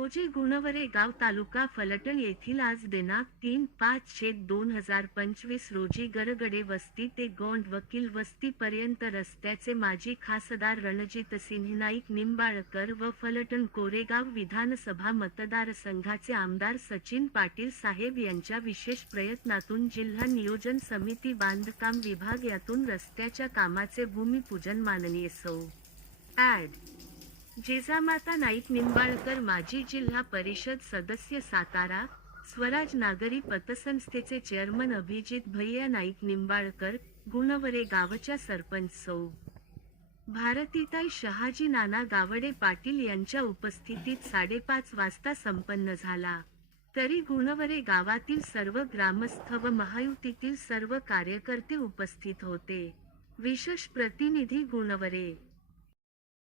रोजी गुणवरे गाव तालुका फलटण येथील आज दिनांक तीन पाच छेद दोन हजार पंचवीस रोजी गरगडे वस्ती ते गोंड वकील वस्तीपर्यंत रस्त्याचे माजी खासदार रणजितसिंह नाईक निंबाळकर व फलटण कोरेगाव विधानसभा मतदारसंघाचे आमदार सचिन पाटील साहेब यांच्या विशेष प्रयत्नातून जिल्हा नियोजन समिती बांधकाम विभाग यातून रस्त्याच्या कामाचे भूमिपूजन माननीय सौ ॲड जिजामाता नाईक निंबाळकर माजी जिल्हा परिषद सदस्य सातारा स्वराज नागरी पतसंस्थेचे चेअरमन अभिजित भैया नाईक निंबाळकर गुणवरे गावच्या सरपंच सौ. भारतीताई शहाजी नाना गावडे पाटील यांच्या उपस्थितीत साडेपाच वाजता संपन्न झाला. तरी गुणवरे गावातील सर्व ग्रामस्थ व महायुतीतील सर्व कार्यकर्ते उपस्थित होते. विशेष प्रतिनिधी गुणवरे